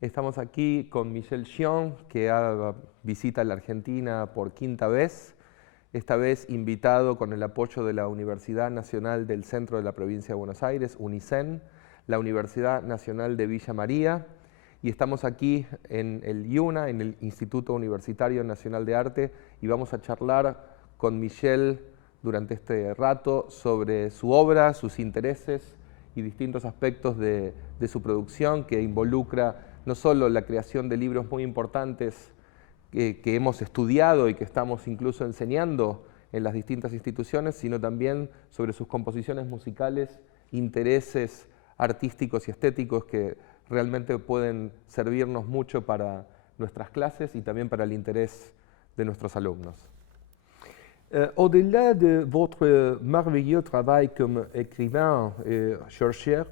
Estamos aquí con Michel Chion, que visita la Argentina por quinta vez, esta vez invitado con el apoyo de la Universidad Nacional del Centro de la Provincia de Buenos Aires, UNICEN, la Universidad Nacional de Villa María, y estamos aquí en el IUNA, en el Instituto Universitario Nacional de Arte, y vamos a charlar con Michel durante este rato sobre su obra, sus intereses y distintos aspectos de su producción que involucra no solo la creación de libros muy importantes que hemos estudiado y que estamos incluso enseñando en las distintas instituciones, sino también sobre sus composiciones musicales, intereses artísticos y estéticos que realmente pueden servirnos mucho para nuestras clases y también para el interés de nuestros alumnos. Au-delà de votre merveilleux travail comme écrivain et chercheur,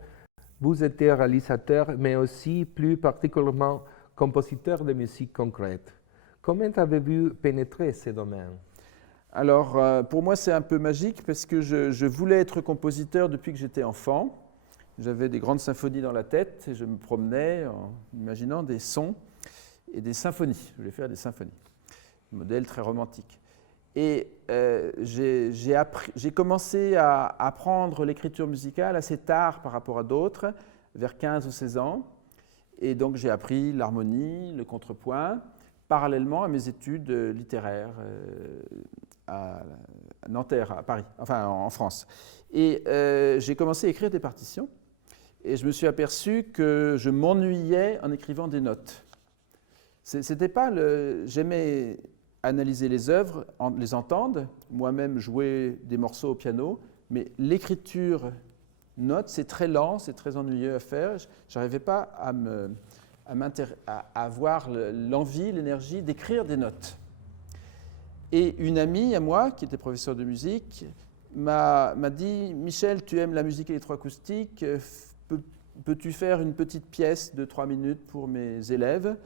vous êtes réalisateur, mais aussi plus particulièrement compositeur de musique concrète. Comment avez-vous pénétré ces domaines? Alors, pour moi, c'est un peu magique parce que je voulais être compositeur depuis que j'étais enfant. J'avais des grandes symphonies dans la tête et je me promenais en imaginant des sons et des symphonies. Je voulais faire des symphonies, un modèle très romantique. Et j'ai commencé à apprendre l'écriture musicale assez tard par rapport à d'autres, vers 15 ou 16 ans. Et donc j'ai appris l'harmonie, le contrepoint, parallèlement à mes études littéraires à Nanterre, à Paris, enfin en France. Et j'ai commencé à écrire des partitions et je me suis aperçu que je m'ennuyais en écrivant des notes. C'était pas j'aimais analyser les œuvres, les entendre, moi-même jouer des morceaux au piano, mais l'écriture note, c'est très lent, c'est très ennuyeux à faire. Je n'arrivais pas à avoir l'envie, l'énergie d'écrire des notes. Et une amie à moi, qui était professeure de musique, m'a dit « Michel, tu aimes la musique électroacoustique, peux-tu faire une petite pièce de 3 minutes pour mes élèves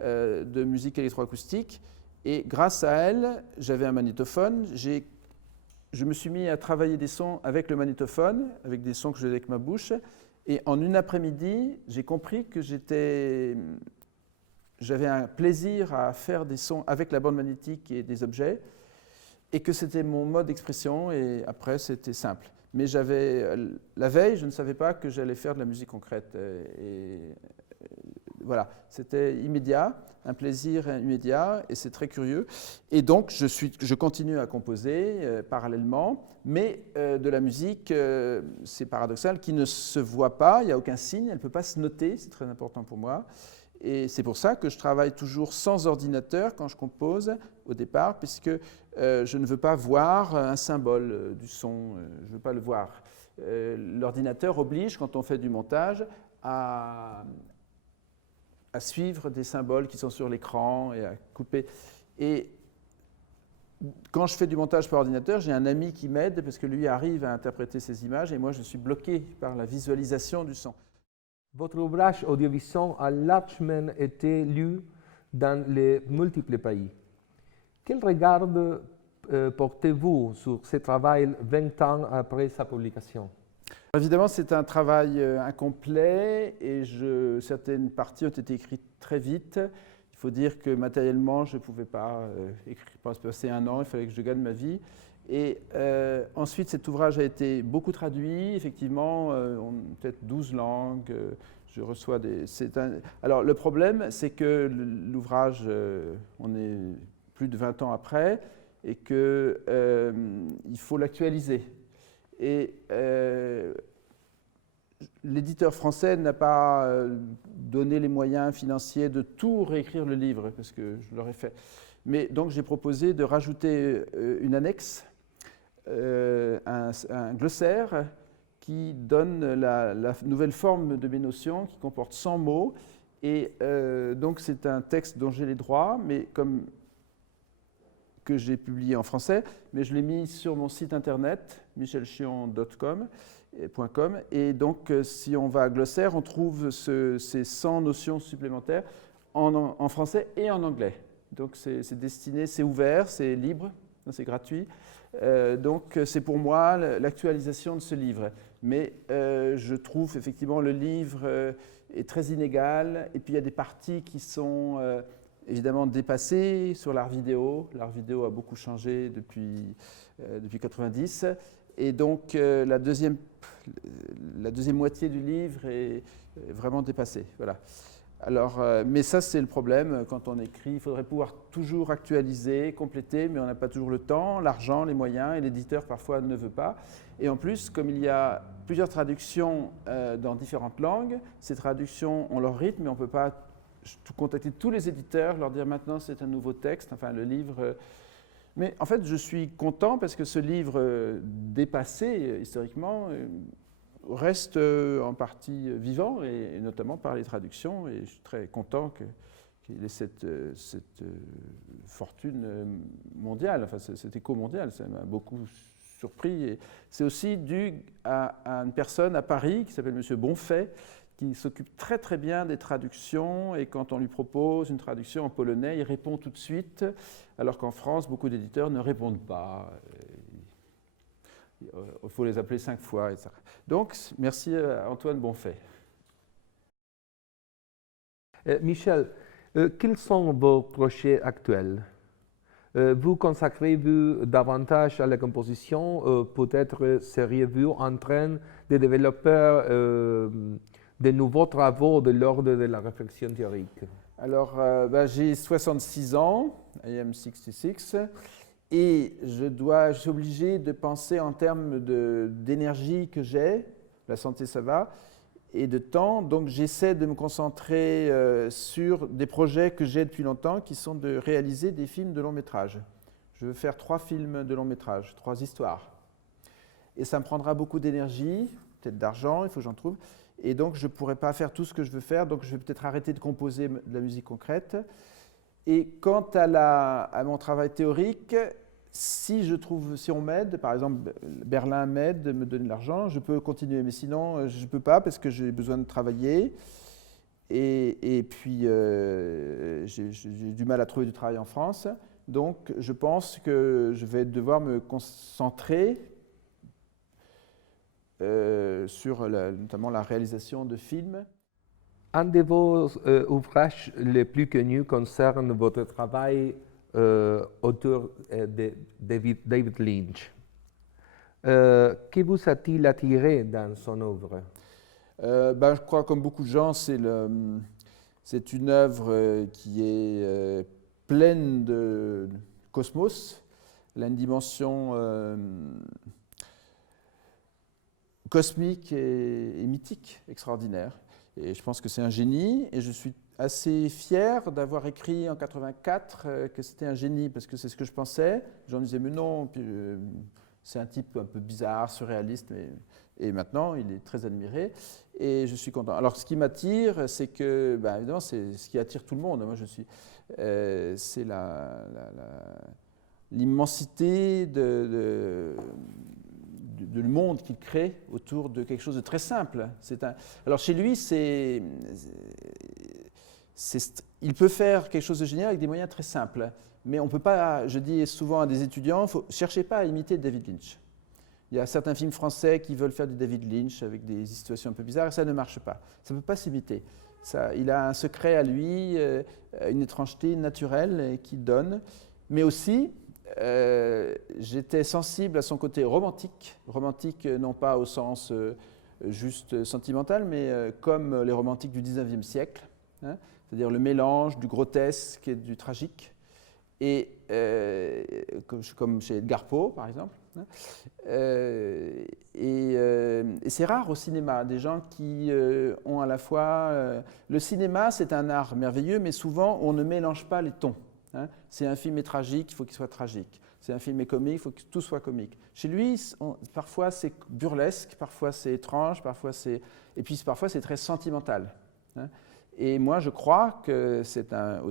de musique électroacoustique ?» Et grâce à elle, j'avais un magnétophone, je me suis mis à travailler des sons avec le magnétophone, avec des sons que je faisais avec ma bouche, et en une après-midi, j'ai compris que j'avais un plaisir à faire des sons avec la bande magnétique et des objets, et que c'était mon mode d'expression, et après c'était simple. Mais la veille, je ne savais pas que j'allais faire de la musique concrète. Voilà, c'était immédiat, un plaisir immédiat, et c'est très curieux. Et donc, je continue à composer parallèlement, mais de la musique, c'est paradoxal, qui ne se voit pas, il n'y a aucun signe, elle ne peut pas se noter, c'est très important pour moi. Et c'est pour ça que je travaille toujours sans ordinateur quand je compose au départ, puisque je ne veux pas voir un symbole du son, je ne veux pas le voir. L'ordinateur oblige, quand on fait du montage, à suivre des symboles qui sont sur l'écran et à couper. Et quand je fais du montage par ordinateur, j'ai un ami qui m'aide parce que lui arrive à interpréter ces images et moi je suis bloqué par la visualisation du son. Votre ouvrage audiovisuel a largement été lu dans les multiples pays. Quel regard portez-vous sur ce travail 20 ans après sa publication? Évidemment, c'est un travail incomplet et certaines parties ont été écrites très vite. Il faut dire que matériellement, je ne pouvais pas passer un an, il fallait que je gagne ma vie. Et ensuite, cet ouvrage a été beaucoup traduit, effectivement, peut-être 12 langues. Je reçois Alors, le problème, c'est que l'ouvrage, on est plus de 20 ans après, et qu'il faut l'actualiser. Et l'éditeur français n'a pas donné les moyens financiers de tout réécrire le livre, parce que je l'aurais fait. Mais donc j'ai proposé de rajouter une annexe, un glossaire qui donne la nouvelle forme de mes notions, qui comporte 100 mots. Et donc c'est un texte dont j'ai les droits, mais que j'ai publié en français, mais je l'ai mis sur mon site internet, michelchion.com. Et donc, si on va à glossaire, on trouve ces 100 notions supplémentaires en français et en anglais. Donc, c'est destiné, c'est ouvert, c'est libre, c'est gratuit. Donc, c'est pour moi l'actualisation de ce livre. Mais je trouve effectivement le livre est très inégale. Et puis il y a des parties qui sont évidemment dépassées sur l'art vidéo. L'art vidéo a beaucoup changé depuis 90. Et donc la deuxième moitié du livre est vraiment dépassée. Voilà. Alors, mais ça, c'est le problème quand on écrit. Il faudrait pouvoir toujours actualiser, compléter, mais on n'a pas toujours le temps, l'argent, les moyens, et l'éditeur parfois ne veut pas. Et en plus, comme il y a plusieurs traductions dans différentes langues, ces traductions ont leur rythme, mais on ne peut pas contacter tous les éditeurs, leur dire maintenant c'est un nouveau texte, enfin le livre. Mais en fait, je suis content parce que ce livre dépassé historiquement reste en partie vivant, et notamment par les traductions, et je suis très content qu'il ait cette fortune mondiale, enfin cet écho mondial, ça m'a beaucoup surpris. Et c'est aussi dû à une personne à Paris qui s'appelle M. Bonfait, qui s'occupe très très bien des traductions, et quand on lui propose une traduction en polonais, il répond tout de suite, alors qu'en France, beaucoup d'éditeurs ne répondent pas. Il faut les appeler 5 fois, etc. Donc, merci à Antoine Bonfait. Michel, quels sont vos projets actuels? Vous consacrez-vous davantage à la composition? Peut-être seriez-vous en train de développer de nouveaux travaux de l'ordre de la réflexion théorique? Alors, j'ai 66 ans, I am 66. Et je suis obligé de penser en termes d'énergie que j'ai, la santé ça va, et de temps. Donc j'essaie de me concentrer sur des projets que j'ai depuis longtemps, qui sont de réaliser des films de long métrage. Je veux faire 3 films de long métrage, 3 histoires. Et ça me prendra beaucoup d'énergie, peut-être d'argent, il faut que j'en trouve. Et donc je ne pourrai pas faire tout ce que je veux faire, donc je vais peut-être arrêter de composer de la musique concrète. Et quant à mon travail théorique, si on m'aide, par exemple Berlin m'aide, me donne de l'argent, je peux continuer, mais sinon je ne peux pas parce que j'ai besoin de travailler. Et puis j'ai du mal à trouver du travail en France. Donc je pense que je vais devoir me concentrer sur notamment la réalisation de films. Un de vos ouvrages les plus connus concerne votre travail autour de David Lynch. Que vous a-t-il attiré dans son œuvre? Je crois, comme beaucoup de gens, c'est une œuvre qui est pleine de cosmos. Elle a une dimension cosmique et mythique extraordinaire. Et je pense que c'est un génie, et je suis assez fier d'avoir écrit en 84 que c'était un génie, parce que c'est ce que je pensais. Les gens me disaient, mais non, c'est un type un peu bizarre, surréaliste, et maintenant il est très admiré, et je suis content. Alors ce qui m'attire, c'est que, évidemment, c'est ce qui attire tout le monde. Moi, c'est l'immensité de le monde qu'il crée autour de quelque chose de très simple. Alors chez lui, il peut faire quelque chose de génial avec des moyens très simples. Mais on ne peut pas, je dis souvent à des étudiants, cherchez pas à imiter David Lynch. Il y a certains films français qui veulent faire du David Lynch avec des situations un peu bizarres, et ça ne marche pas. Ça ne peut pas s'imiter. Il a un secret à lui, une étrangeté naturelle qu'il donne, mais aussi, j'étais sensible à son côté romantique non pas au sens juste sentimental, mais comme les romantiques du 19e siècle, hein, c'est-à-dire le mélange du grotesque et du tragique, et comme chez Edgar Poe par exemple. Hein, et c'est rare au cinéma, des gens qui ont à la fois... le cinéma, c'est un art merveilleux, mais souvent on ne mélange pas les tons. Hein. Si un film est tragique, il faut qu'il soit tragique. Si un film est comique, il faut que tout soit comique. Chez lui, parfois c'est burlesque, parfois c'est étrange, et puis parfois c'est très sentimental. Hein. Et moi, je crois que c'est un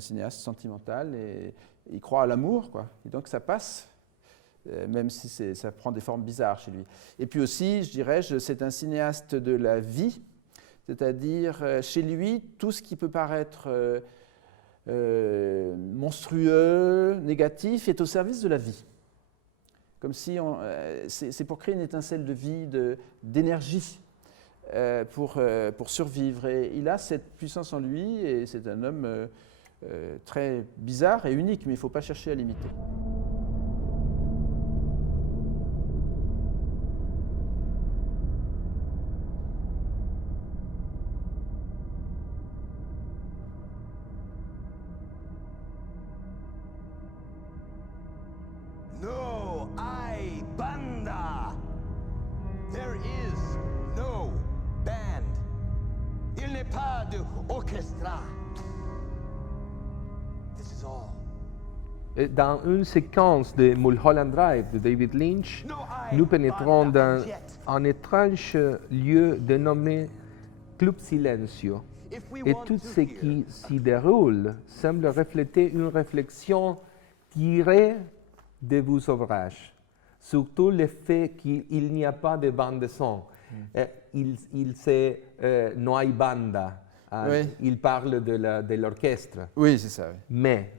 cinéaste sentimental, et il croit à l'amour, quoi. Et donc ça passe, même si ça prend des formes bizarres chez lui. Et puis aussi, je dirais, c'est un cinéaste de la vie, c'est-à-dire chez lui, tout ce qui peut paraître monstrueux, négatif, est au service de la vie. Comme si c'est pour créer une étincelle de vie, d'énergie. pour survivre. Et il a cette puissance en lui, et c'est un homme très bizarre et unique, mais il ne faut pas chercher à l'imiter. No hay banda. There is no band. Il n'est pas de orchestra. This is all. Et dans une séquence de Mulholland Drive de David Lynch, nous pénétrons dans un étrange lieu dénommé Club Silencio. Et tout ce qui s'y déroule semble refléter une réflexion tirée de vos ouvrages, surtout le fait qu'il n'y a pas de bande son. No hay banda. Oui. Il parle de l'orchestre. Oui, c'est ça. Oui. Mais,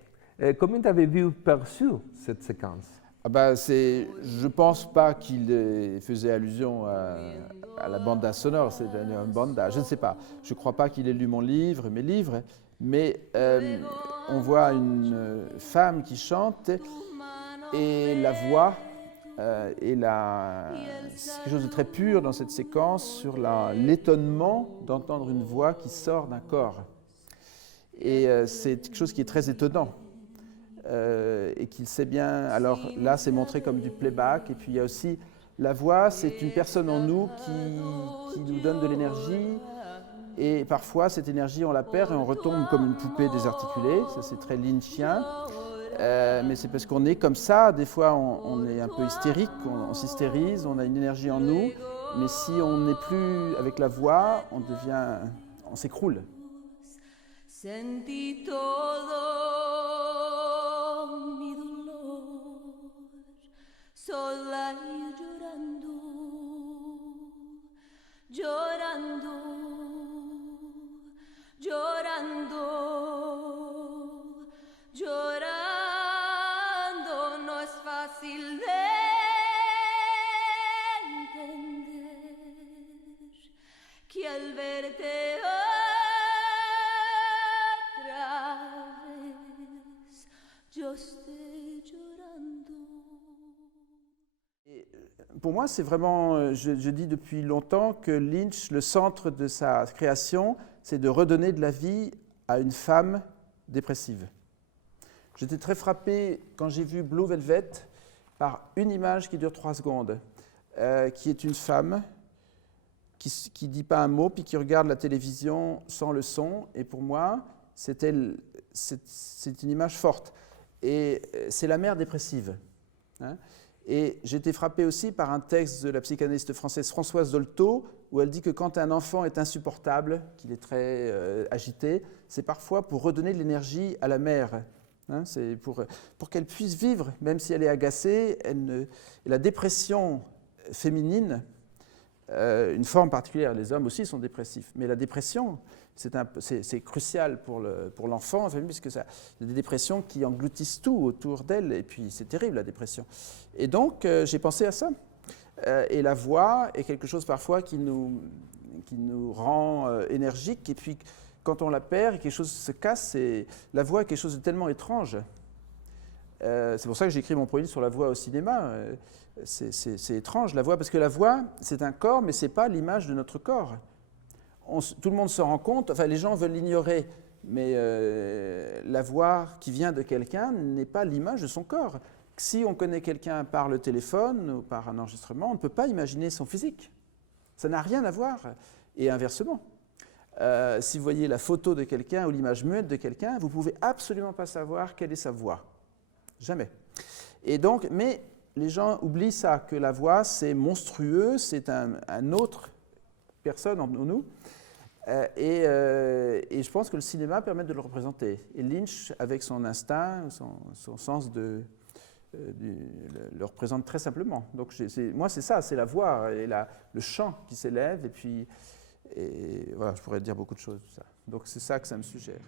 comment avez-vous perçu cette séquence? Ah bah, je ne pense pas qu'il faisait allusion à la banda sonore, c'est une banda, je ne sais pas. Je ne crois pas qu'il ait lu mes livres, mais on voit une femme qui chante et la voix c'est quelque chose de très pur dans cette séquence sur l'étonnement d'entendre une voix qui sort d'un corps. Et c'est quelque chose qui est très étonnant. Et qu'il sait bien, alors là c'est montré comme du playback, et puis il y a aussi la voix, c'est une personne en nous qui nous donne de l'énergie, et parfois cette énergie on la perd et on retombe comme une poupée désarticulée, ça c'est très lynchien, mais c'est parce qu'on est comme ça, des fois on est un peu hystérique, on s'hystérise, on a une énergie en nous, mais si on n'est plus avec la voix, on s'écroule. Sentí todo mi dolor, sola y llorando, llorando, llorando, llorando. No es fácil de entender que al verte Pour moi, c'est vraiment, je dis depuis longtemps que Lynch, le centre de sa création, c'est de redonner de la vie à une femme dépressive. J'étais très frappé quand j'ai vu Blue Velvet par une image qui dure 3 secondes, qui est une femme qui ne dit pas un mot, puis qui regarde la télévision sans le son. Et pour moi, c'est une image forte. Et c'est la mère dépressive. Hein. Et j'ai été frappé aussi par un texte de la psychanalyste française Françoise Dolto, où elle dit que quand un enfant est insupportable, qu'il est très agité, c'est parfois pour redonner de l'énergie à la mère. Hein, c'est pour qu'elle puisse vivre, même si elle est agacée. Et la dépression féminine, une forme particulière, les hommes aussi sont dépressifs, mais la dépression, c'est crucial pour l'enfant, puisque c'est des dépressions qui engloutissent tout autour d'elle, et puis c'est terrible la dépression. Et donc j'ai pensé à ça. Et la voix est quelque chose parfois qui nous rend énergique, et puis quand on la perd et quelque chose se casse, la voix est quelque chose de tellement étrange. C'est pour ça que j'ai écrit mon premier livre sur la voix au cinéma. C'est étrange la voix, parce que la voix, c'est un corps, mais ce n'est pas l'image de notre corps. Tout le monde se rend compte, enfin les gens veulent l'ignorer, mais la voix qui vient de quelqu'un n'est pas l'image de son corps. Si on connaît quelqu'un par le téléphone ou par un enregistrement, on ne peut pas imaginer son physique. Ça n'a rien à voir. Et inversement, si vous voyez la photo de quelqu'un ou l'image muette de quelqu'un, vous ne pouvez absolument pas savoir quelle est sa voix. Jamais. Et donc, mais les gens oublient ça, que la voix, c'est monstrueux, c'est un autre personne en nous. Et je pense que le cinéma permet de le représenter. Et Lynch, avec son instinct, son sens le représente très simplement. Donc moi, c'est ça, c'est la voix et le chant qui s'élève. Et puis, voilà, je pourrais dire beaucoup de choses. Ça. Donc c'est ça que ça me suggère.